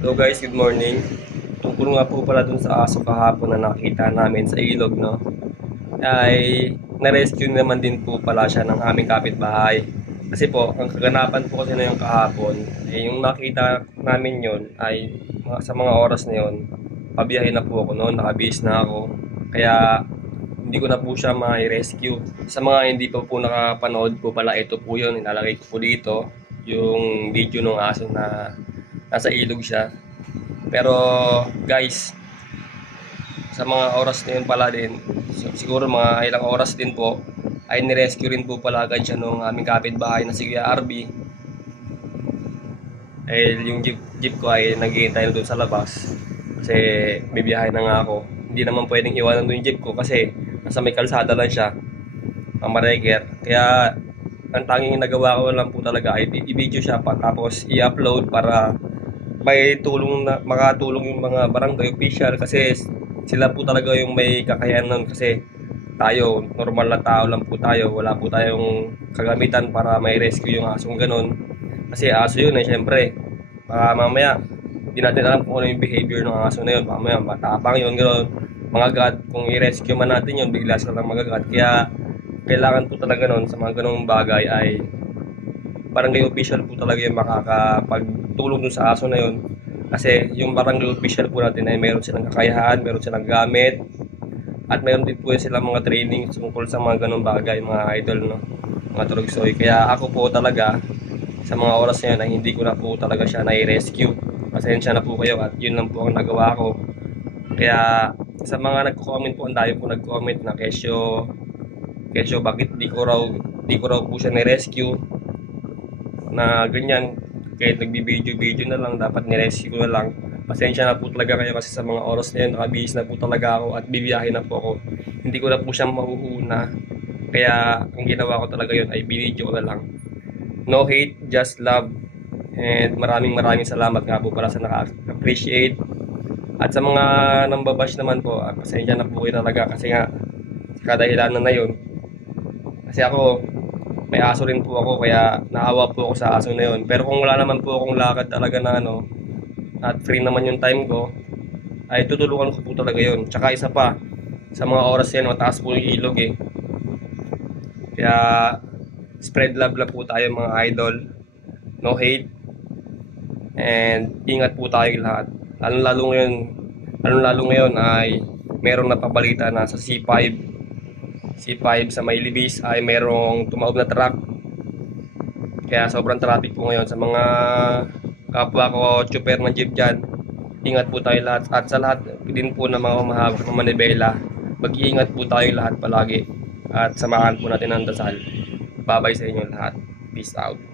Hello guys, good morning. Tungkol nga po pala dun sa aso kahapon na nakita namin sa ilog, no? Ay na-rescue naman din po pala siya ng aming kapitbahay. Kasi po, ang kaganapan po kasi na yung kahapon, yung nakita namin yon ay sa mga oras na yon, pabiyahe na po ako noon, nakabihis na ako. Kaya hindi ko na po siya ma-rescue. Sa mga hindi pa po nakapanood po pala, ito po yun, ilalagay ko po dito yung video ng aso na nasa ilog siya. Pero guys, sa mga oras na yun pala din, siguro mga ilang oras din po, ay nirescue rin po pala agad siya nung aming kapitbahay na si Kuya RB. Yung jeep ko ay naghihintay na doon sa labas. Kasi bibiyahe na nga ako. Hindi naman pwedeng iwanan doon yung jeep ko kasi nasa may kalsada lang siya, pamareker. Kaya ang tanging nagawa ko lang po talaga ay i-video siya pa tapos i-upload para may tulong na makatulong yung mga barangay official kasi sila po talaga yung may kakayanan kasi tayo, normal na tao lang po tayo, wala po tayong kagamitan para may rescue yung asong ganun. Kasi aso yun syempre. Baka mamaya, hindi natin alam kung ano yung behavior ng aso na yun. Mamaya, matapang yun, gano'n. Mangagat, kung i-rescue man natin yun, bigla sila lang magagat. Kaya, kailangan po talaga nun sa mga ganung bagay ay barangay official po talaga yung makakapagtulong dun sa aso na yun. Kasi yung barangay official po natin ay meron silang kakayahan, meron silang gamit, at meron din po silang mga training tungkol sa mga ganung bagay, mga idol, no? Mga turugsoy. Kaya ako po talaga, sa mga oras na yun, ay hindi ko na po talaga siya na-rescue. Pasensya na po kayo at yun lang po ang nagawa ko. Kaya sa mga nagko-comment po, ang dami po nag-comment na kesyo bakit di ko raw po siya ni-rescue na ganyan, kahit nagbibideo-video na lang, dapat ni-rescue na lang. Pasensya na po talaga kayo kasi sa mga oras na yun, nakabihis na po talaga ako at bibiyahe na po ako. Hindi ko na po siya mauuna. Kaya ang ginawa ko talaga yun ay binidyo ko na lang. No hate, just love. And maraming salamat nga po para sa naka-appreciate. At sa mga nambabash naman po, pasensya na po kayo talaga kasi nga kadahilanan na yun. Kasi ako, may aso rin po ako kaya naawa po ako sa aso na yun. Pero kung wala naman po akong lakad talaga na at free naman yung time ko, ay tutulungan ko po talaga yun. Tsaka isa pa, sa mga oras yan, mataas po yung ilog eh. Kaya spread love lang po tayo mga idol. No hate. And ingat po tayo lahat. Lalong-lalo ngayon ay merong napabalita na sa C5 sa Maylibis ay merong tumaob na truck. Kaya sobrang traffic po ngayon sa mga kapwa ko chopper ng jeep dyan. Ingat po tayo lahat at sa lahat din po ng mga umahawak ng manibela. Mag-iingat po tayo lahat palagi at samahan po natin ang dasal. Babay sa inyo lahat. Peace out.